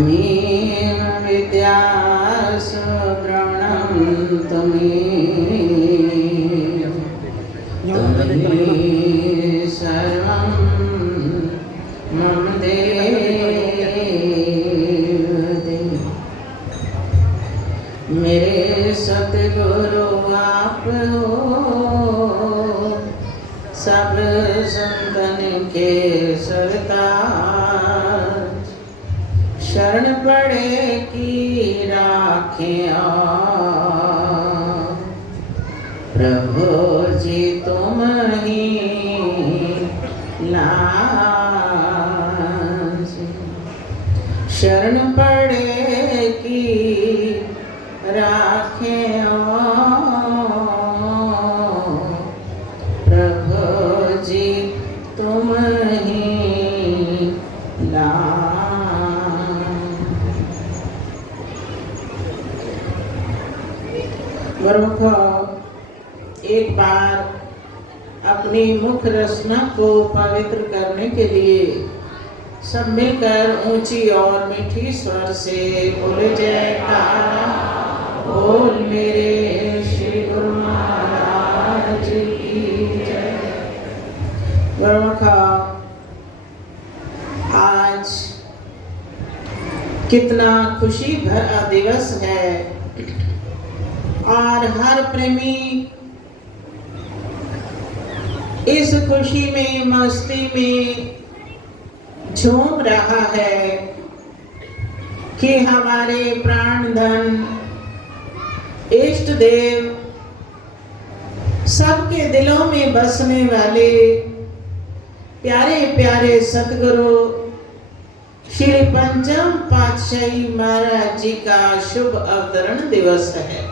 त्वमेव विद्या सुद्रवणं त्वमेव सर्वं मम देव। मेरे सतगुरु आप हो, सब संतन के सरताज। शरण पड़े की राखे आप, प्रभु जी तुम ही लाज। शरण पड़े की राखे प्रभु जी तुम ही गुरुमुखो, एक बार अपनी मुख रचना को पवित्र करने के लिए सब मिलकर ऊंची और मीठी स्वर से बोले जयकारा बोल मेरे श्री गुरु महाराज की जय। गुरुमुखो, आज कितना खुशी भरा दिवस है और हर प्रेमी इस खुशी में मस्ती में झूम रहा है कि हमारे प्राणधन इष्ट देव सबके दिलों में बसने वाले प्यारे प्यारे सतगुरु श्री पंचम पातशाही महाराज जी का शुभ अवतरण दिवस है।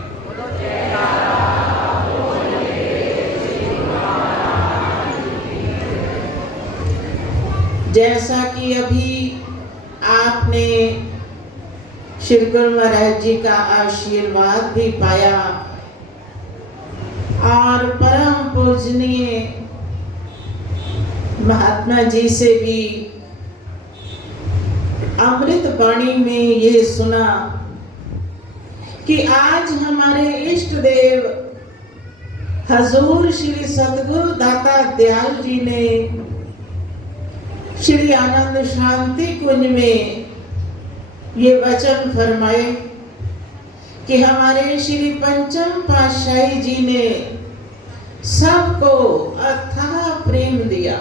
जैसा कि अभी आपने श्री गुरु महाराज जी का आशीर्वाद भी पाया और परम पूजनीय महात्मा जी से भी अमृत वाणी में ये सुना कि आज हमारे इष्ट देव हजूर श्री सतगुरु दाता दयाल जी ने श्री आनंद शांति कुंज में ये वचन फरमाए कि हमारे श्री पंचम पातशाही जी ने सबको अथाह प्रेम दिया,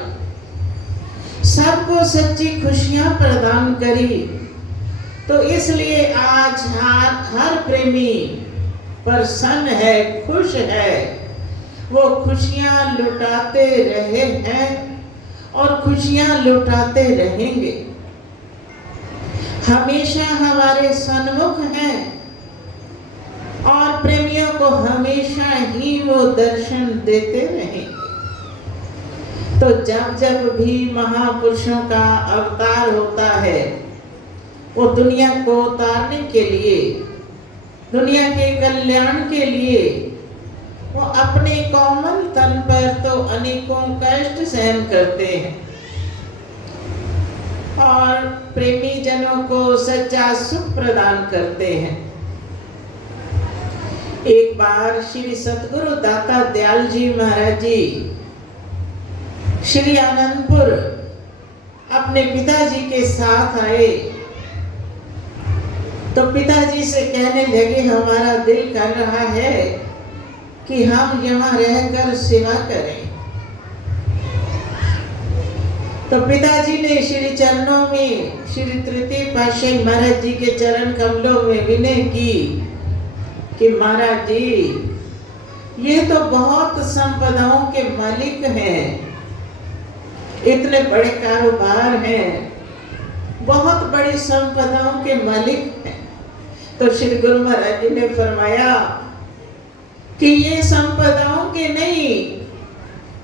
सबको सच्ची खुशियां प्रदान करी। तो इसलिए आज हर प्रेमी प्रसन्न है, खुश है, वो खुशियां लुटाते रहे हैं और खुशियां लुटाते रहेंगे। हमेशा हमारे सन्मुख हैं और प्रेमियों को हमेशा ही वो दर्शन देते रहेंगे। तो जब जब भी महापुरुषों का अवतार होता है, वो दुनिया को उतारने के लिए, दुनिया के कल्याण के लिए वो अपने कोमल तन पर तो अनेकों कष्ट सहन करते हैं और प्रेमी जनों को सच्चा सुख प्रदान करते हैं। एक बार श्री सतगुरु दाता दयाल जी महाराज जी श्री आनंदपुर अपने पिताजी के साथ आए तो पिताजी से कहने लगे, हमारा दिल कर रहा है कि हम यहाँ रहकर सेवा करें। तो पिताजी ने श्री चरणों में श्री तृतीय पातशाही महाराज जी के चरण कमलों में विनय की कि महाराज जी, ये तो बहुत संपदाओं के मालिक हैं, इतने बड़े कारोबार हैं, बहुत बड़ी संपदाओं के मालिक हैं। तो श्री गुरु महाराज जी ने फरमाया कि ये संपदाओं के नहीं,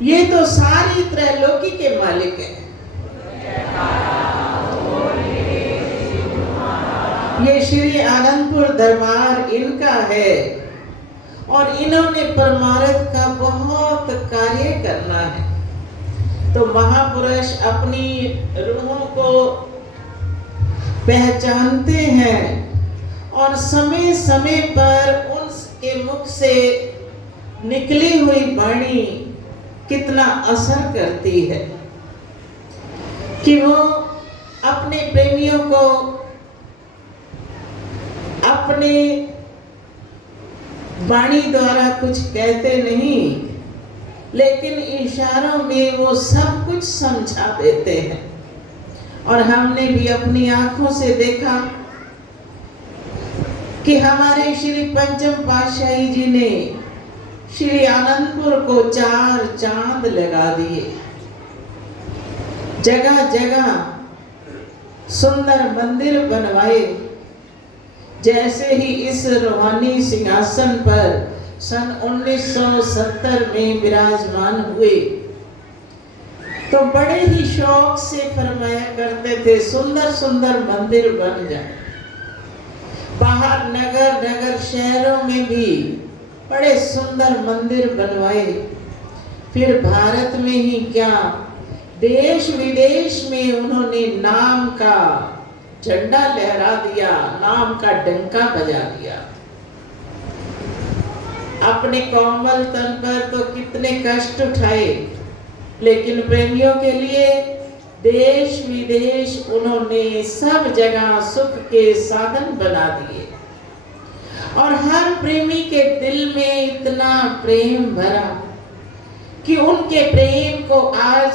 ये तो सारी त्रैलोकी के मालिक हैं। ये श्री आनंदपुर दरबार इनका है और इन्होंने परमार्थ का बहुत कार्य करना है। तो महापुरुष अपनी रूहों को पहचानते हैं और समय समय पर उनके मुख से निकली हुई वाणी कितना असर करती है कि वो अपने प्रेमियों को अपने वाणी द्वारा कुछ कहते नहीं, लेकिन इशारों में वो सब कुछ समझा देते हैं। और हमने भी अपनी आंखों से देखा कि हमारे श्री पंचम पातशाही जी ने श्री आनंदपुर को 4 चांद लगा दिए। जगह जगह सुंदर मंदिर बनवाए। जैसे ही इस रूहानी सिंहासन पर सन 1970 में विराजमान हुए तो बड़े ही शौक से फरमाया करते थे, सुंदर सुंदर मंदिर बन जाए। बाहर नगर नगर शहरों में भी बड़े सुंदर मंदिर बनवाए। फिर भारत में ही क्या, देश विदेश में उन्होंने नाम का झंडा लहरा दिया, नाम का डंका बजा दिया। अपने कोमल तन पर तो कितने कष्ट उठाए, लेकिन प्रेमियों के लिए देश विदेश उन्होंने सब जगह सुख के साधन बना दिए। और हर प्रेमी के दिल में इतना प्रेम भरा कि उनके प्रेम को आज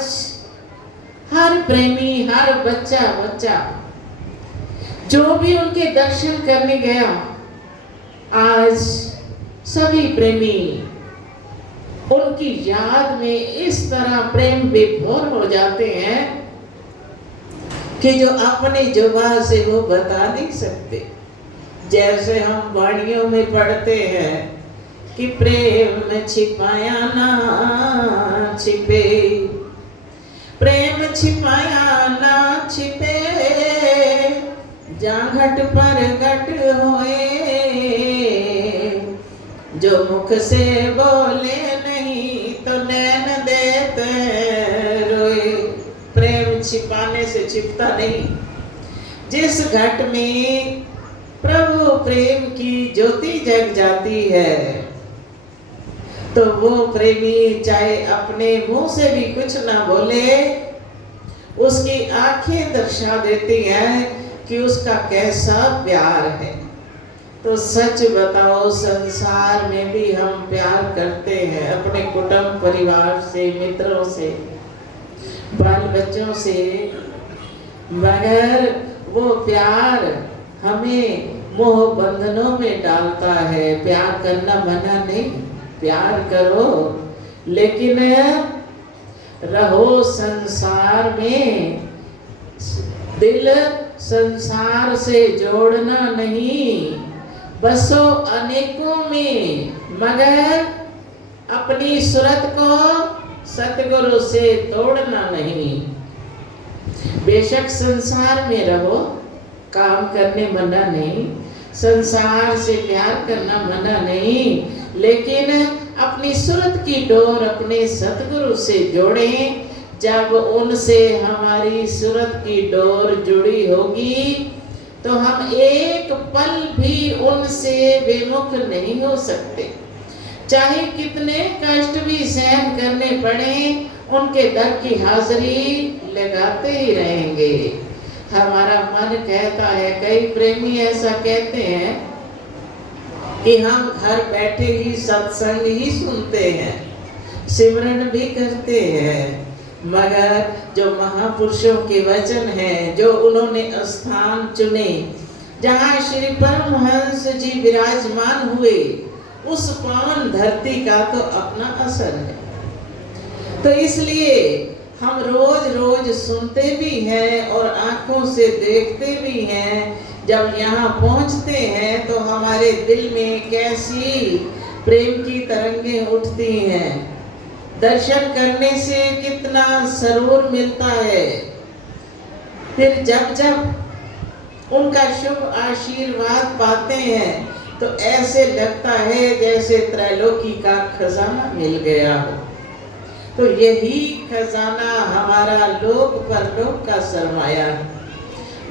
हर प्रेमी, हर बच्चा जो भी उनके दर्शन करने गया, आज सभी प्रेमी उनकी याद में इस तरह प्रेम विभोर हो जाते हैं कि जो अपनी जुबान से वो बता नहीं सकते। जैसे हम वाणियों में पढ़ते हैं कि प्रेम छिपाया ना छिपे, प्रेम छिपाया ना छिपे, जहाँ घट पर घट होए, जो मुख से बोले नहीं तो नैन देते रोए। प्रेम छिपाने से छिपता नहीं। जिस घट में प्रभु प्रेम की ज्योति जग जाती है तो वो प्रेमी चाहे अपने मुंह से भी कुछ ना बोले, उसकी आंखें दर्शा देती हैं कि उसका कैसा प्यार है। तो सच बताओ, संसार में भी हम प्यार करते हैं अपने कुटुंब परिवार से, मित्रों से, बाल बच्चों से, मगर वो प्यार हमें मोह बंधनों में डालता है। प्यार करना मना नहीं, प्यार करो, लेकिन रहो संसार में। दिल संसार से जोड़ना नहीं, बसो अनेकों में, मगर अपनी सूरत को सतगुरु से तोड़ना नहीं। बेशक संसार में रहो, काम करने मना नहीं, संसार से प्यार करना मना नहीं, लेकिन अपनी सूरत की डोर अपने सतगुरु से जोड़ें। जब उनसे हमारी सूरत की डोर जुड़ी होगी तो हम एक पल भी उनसे विमुख नहीं हो सकते। चाहे कितने कष्ट भी सहन करने पड़े, उनके दर की हाजिरी लगाते ही रहेंगे। हमारा मन कहता है, कई प्रेमी ऐसा कहते हैं कि हम घर बैठे ही सत्संग ही सुनते हैं, सिमरन भी करते हैं, मगर जो महापुरुषों के वचन हैं, जो उन्होंने स्थान चुने, जहाँ श्री परमहंस जी विराजमान हुए, उस पावन धरती का तो अपना असर है। तो इसलिए हम रोज रोज सुनते भी हैं और आंखों से देखते भी हैं। जब यहाँ पहुँचते हैं तो हमारे दिल में कैसी प्रेम की तरंगें उठती हैं। दर्शन करने से कितना सरूर मिलता है। फिर जब जब उनका शुभ आशीर्वाद पाते हैं तो ऐसे लगता है जैसे त्रैलोकी का खजाना मिल गया हो। तो यही खजाना हमारा लोक परलोक का सरमाया है।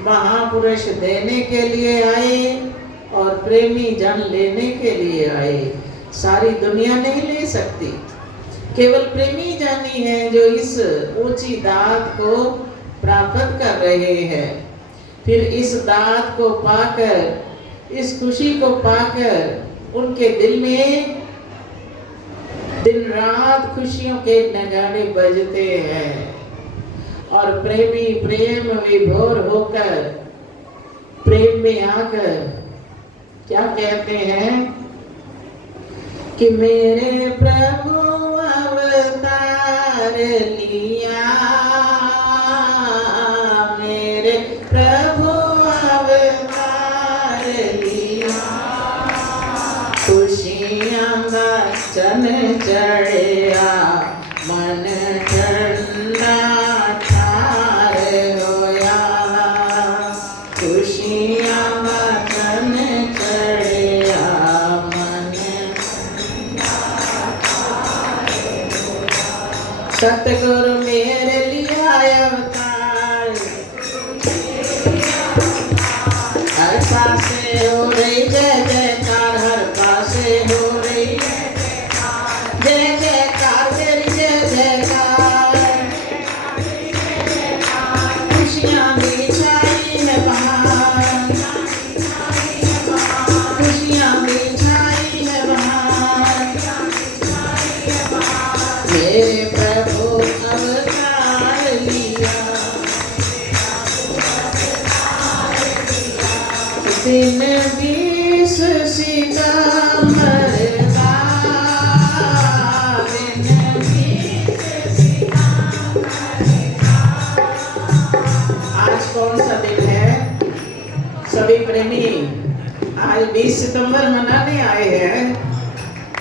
महापुरुष देने के लिए आए और प्रेमी जन लेने के लिए आए। सारी दुनिया नहीं ले सकती, केवल प्रेमी जन ही हैं जो इस ऊंची दात को प्राप्त कर रहे हैं। फिर इस दात को पाकर, इस खुशी को पाकर उनके दिल में दिन रात खुशियों के नगाड़े बजते हैं और प्रेमी प्रेम विभोर होकर प्रेम में आकर क्या कहते हैं कि मेरे प्रभु अवतार लिया, मेरे प्रभु अवतार लिया, खुशियाँ का चन चढ़िया, मन ठंडा ठार होया, खुशियाँ का चन चढ़िया, मन सतगुरु मेरे लिए अवतार, हर पासे हो रही जय जयकार, हर पासे हो रही जय जयकार, तेरी जय जयकार, खुशियाँ भी छाई है बहार, खुशियाँ भी छाई है बहार, मेरे प्रभु अवतार लिया, दिन 20 सितंबर का, दिन 20 सितंबर का। आज कौन सा दिन है? सभी प्रेमी आज 20 सितंबर मनाने आए हैं,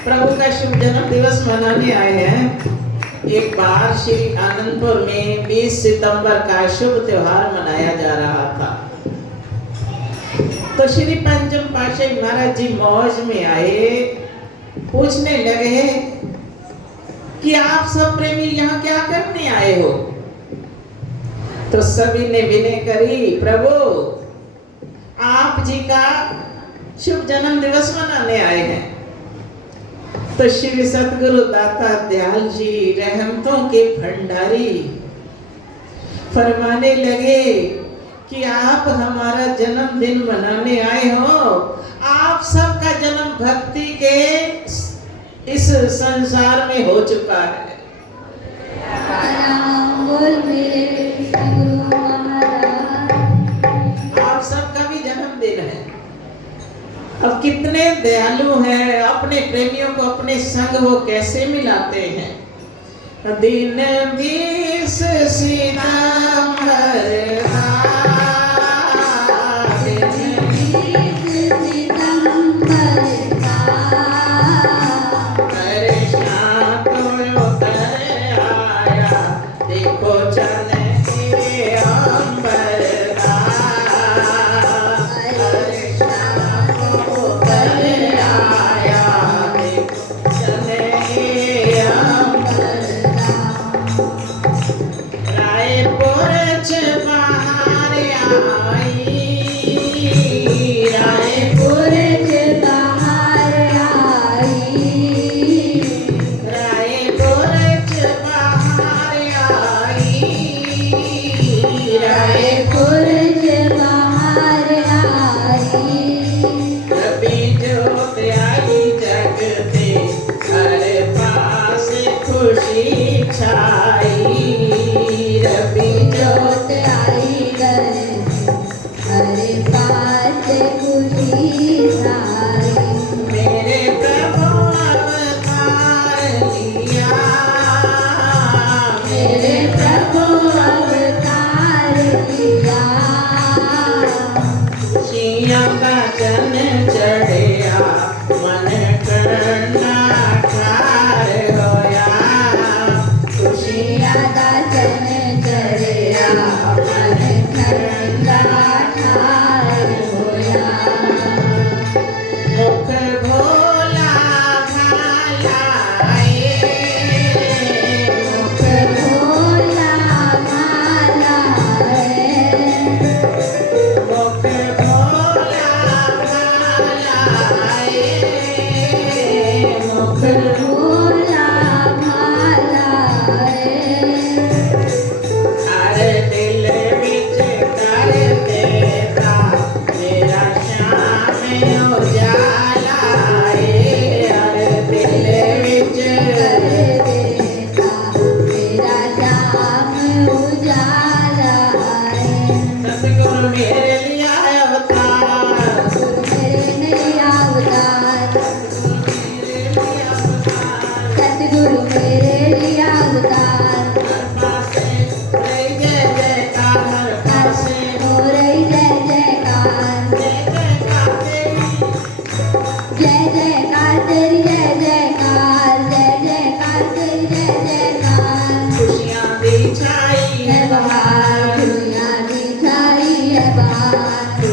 प्रभु का शुभ जन्म दिवस मनाने आए हैं। एक बार श्री आनंदपुर में 20 सितंबर का शुभ त्योहार मनाया जा रहा था, तो श्री पंचम पातशाही महाराज जी मौज में आए, पूछने लगे कि आप सब प्रेमी यहाँ क्या करने आए हो? तो सभी ने विनय करी, प्रभु आप जी का शुभ जन्म दिवस मनाने आए हैं। तो श्री सतगुरु दाता दयाल जी रहमतों के भंडारी फरमाने लगे कि आप हमारा जन्मदिन मनाने आए हो, आप सबका जन्म भक्ति के इस संसार में हो चुका है। आप सबका भी जन्मदिन है। अब कितने दयालु हैं, अपने प्रेमियों को अपने संग वो कैसे मिलाते हैं। दिन 20 सितंबर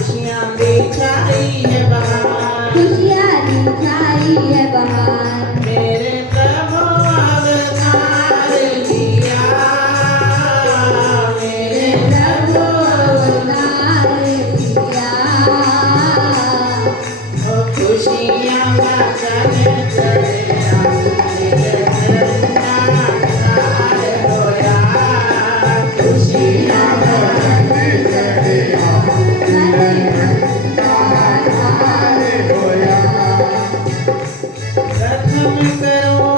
खुशियाँ बिछाई है बहार, खुशियाँ दिखाई है बहार। मेरे प्रभु अवतार लिया, मेरे प्रभु अवतार लिया। ओ खुशियाँ बचाने चले खुशियाँ प्रथम करो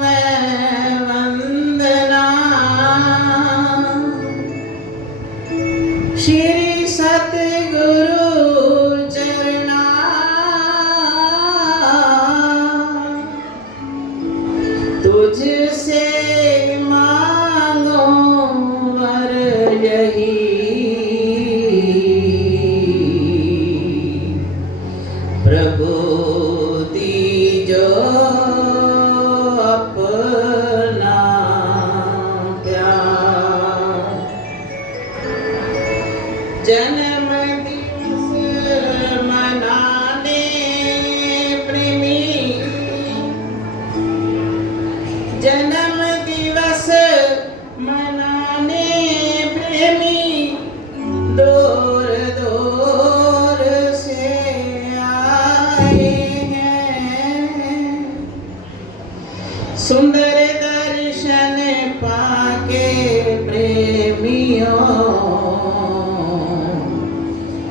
मैं वंदना, श्री सतगुरु चरणा, तुझसे मांगो वर यही, प्रभु दीजो अपना प्यार, जन्म दिवस मनाने प्रेमी, जन्म दिवस मनाने प्रेमी, दूर दूर से आए हैं, सुंदर दर्शन पाके प्रेमियों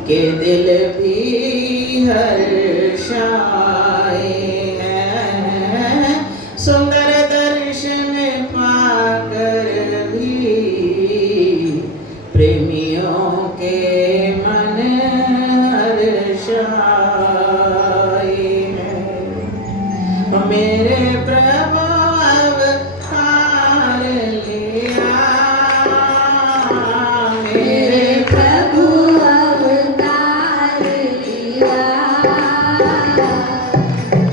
के दिल भी हर्षाए हैं, सुंदर दर्शन पाकर भी प्रेमियों के मन हर्षाए हैं। मेरे प्रभु अवतार लिया, मेरे प्रभु अवतार लिया।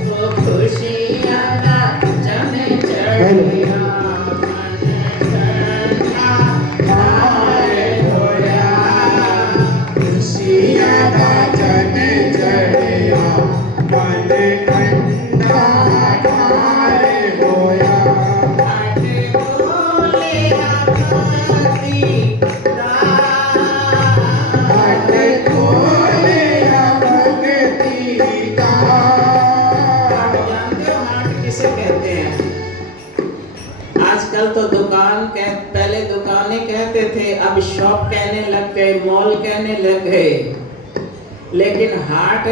वो खुशियाँ का जन चढ़िया, मन ठंडा हार होया, खुशियाँ का जन चढ़िया, मन ठंडा ठार होया। हट बोलिया भक्ति दार, हट खोलिया भक्ति का। जानते हो हाट किसे कहते हैं? आजकल तो पहले दुकानें कहते थे, अब शॉप कहने लग गए, मॉल कहने लग गए। लेकिन हाट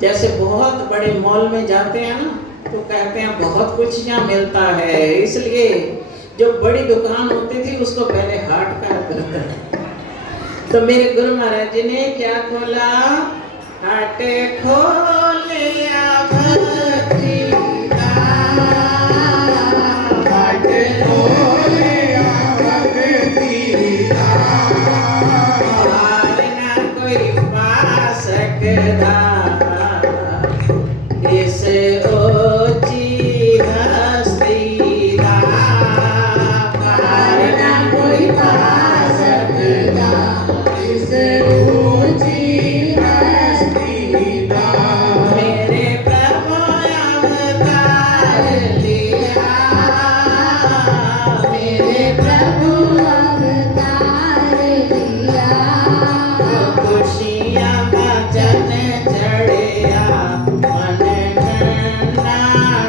जैसे बहुत बड़े मॉल में जाते हैं ना, तो कहते हैं बहुत कुछ यहाँ मिलता है, इसलिए जो बड़ी दुकान होती थी उसको पहले हाट कहा करता है। तो मेरे गुरु महाराज जी ने क्या खोला? हाट खोलिया भक्ति दार, हट खोलिया भक्ति का। पार ना कोई पा सकता इस ऊंची हस्ती दा, पार ना कोई पा सकता इस ऊंची हस्ती का। मेरे प्रभु अवतार लिया, मेरे प्रभु अवतार लिया। खुशियाँ का जन चढ़िया, मन ठंडा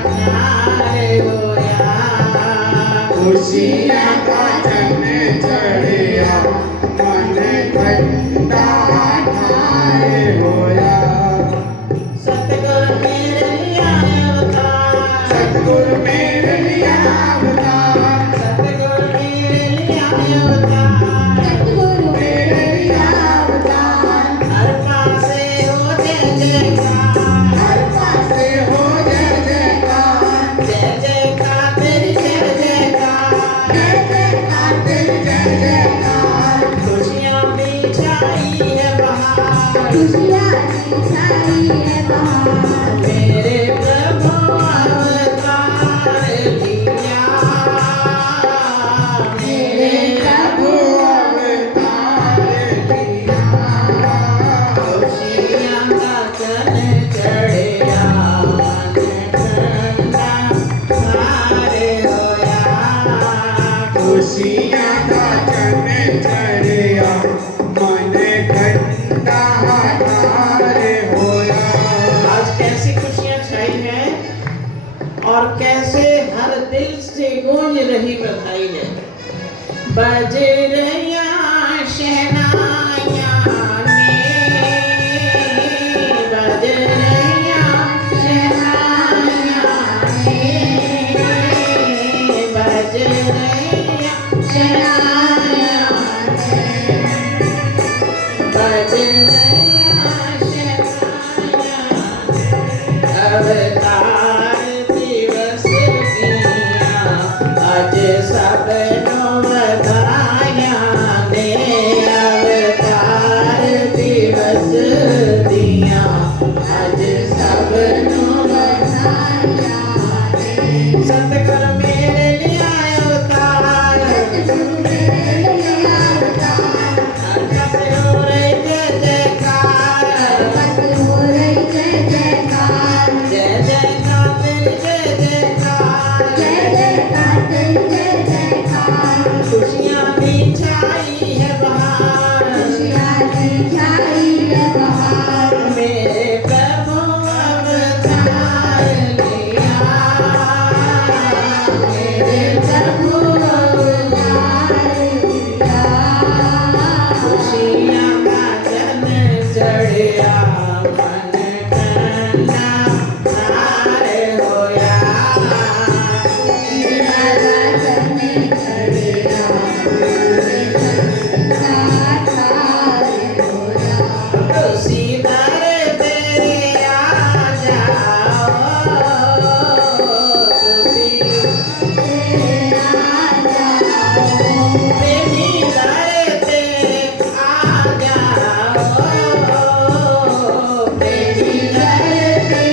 ठार होया, खुशियाँ का जन चढ़िया, मन ठंडा ठार होया। सतगुरु मेरे आए अवतार, सतगुरु मेरे लिए अवतार, सतगुरु मेरे आए अवतार, सतगुरु मेरे लिए अवतार। हर पासे हो जय जयकार, हर पासे हो जय जयकार। जय जयकार तेरी जय जयकार, जय जयकार तेरी जय जयकार। खुशियाँ बिछाई है बहार, खुशियाँ दिखाई है बहार। मेरे प्रभु अवतार लिया, मेरे प्रभु अवतार लिया। अवतार दिवस दिया आज सबनो बधाया ने अवतार दिवस दिया आज सबनो सतगुरु मेरे लिए अवतार हर पासे हो रही जय जयकार जय जयकार तेरी जय जयकार खुशियाँ भी छाई है बहार मेरे प्रभु अवतार लिया मेरे प्रभु खुशियाँ का जन चढ़िया मन ठंडा सारे होया तो सीधर तेरे आ जाओ प्रेमी धरते आ जाओ प्रेमी धरते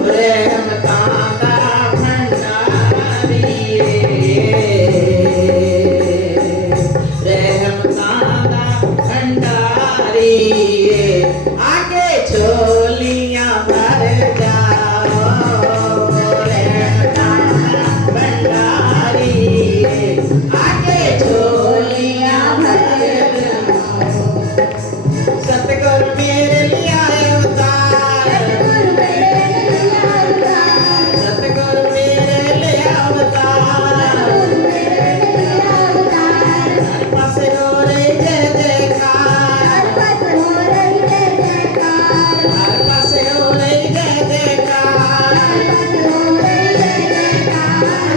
प्रेम कांदा भंडारी प्रेम कांदा भंडारी आगे झोलियां भर जाओ प्रेम कांदा भंडारी आगे झोलियां भर जाओ सतगुरु मेरे लिए अवतार सतगुरु मेरे लिए अवतार हर पासे हो रही जय जयकार हर पासे हो रही जय जयकार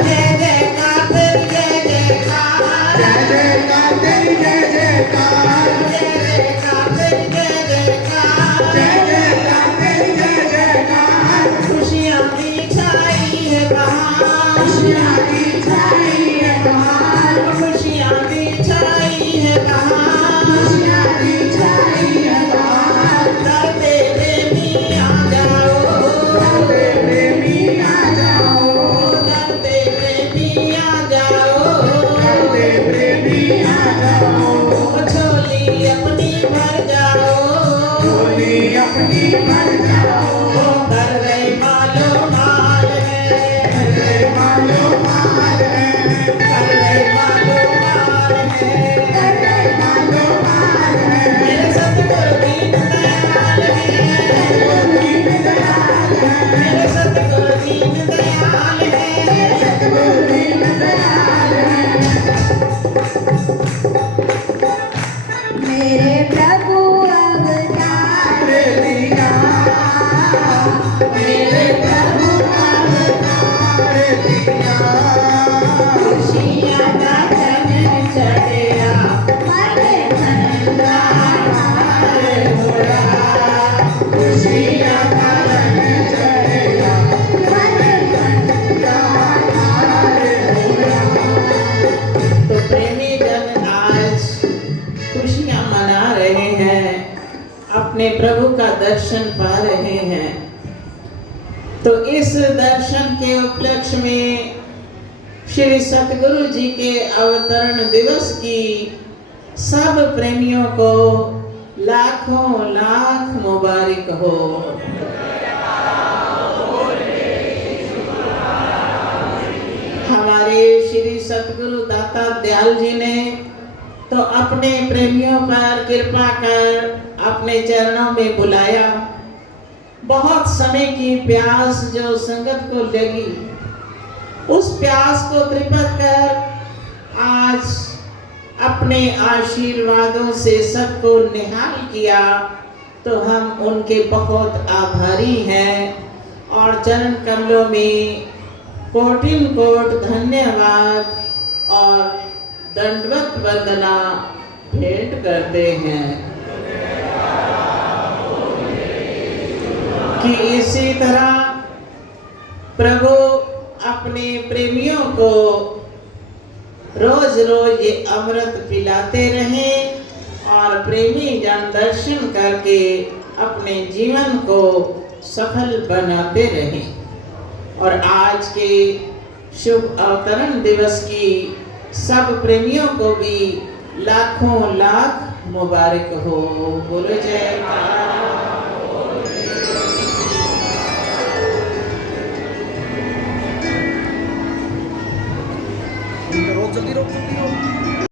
जय जयकार तेरी जय जयकार जय जयकार तेरी जय जयकार जय जयकार तेरी जय जयकार जय जयकार तेरी जय जयकार खुशियाँ भी छाई है बहार खुशियाँ की छाई है बहार खुशियाँ भी छाई है बहार खुशियाँ की छाई है बहार डरते प्रेमी आ जाओ डरते प्रेमी आ जाओ डरते प्रेमी आ जाओ डरते प्रेमी आ जाओ झोली अपनी भर जाओ झोली अपनी भर जाओ कर रहे मालो माल है तेरे मालो माल है कर रहे मालो माल है तेरे मालो माल है मेरे सतगुरु दीन दयाल है दीन दयाल है मेरे सतगुरु दीन दयाल है सतगुरु दीन दयाल है मेरे प्रभु अवतार लिया मेरे प्रभु अवतार लिया खुशियाँ का जन चढ़िया मन ठंडा हारे होया खुशियाँ का रंग चढ़ेगा मन ठंडा तो प्रेमी जन आज खुशियाँ मना रहे हैं अपने प्रभु का दर्शन पा रहे हैं तो इस दर्शन के उपलक्ष्य में श्री सतगुरु जी के अवतरण दिवस की सब प्रेमियों को लाखों लाख मुबारक हो। हमारे श्री सतगुरु दाता दयाल जी ने तो अपने प्रेमियों पर कृपा कर अपने चरणों में बुलाया। बहुत समय की प्यास जो संगत को लगी उस प्यास को तृप्त कर आज अपने आशीर्वादों से सबको निहाल किया तो हम उनके बहुत आभारी हैं और चरण कमलों में कोटिन कोट धन्यवाद और दंडवत वंदना भेंट करते हैं कि इसी तरह प्रभु अपने प्रेमियों को रोज रोज ये अमृत पिलाते रहें और प्रेमी जन दर्शन करके अपने जीवन को सफल बनाते रहें। और आज के शुभ अवतरण दिवस की सब प्रेमियों को भी लाखों लाख मुबारक हो। बोलो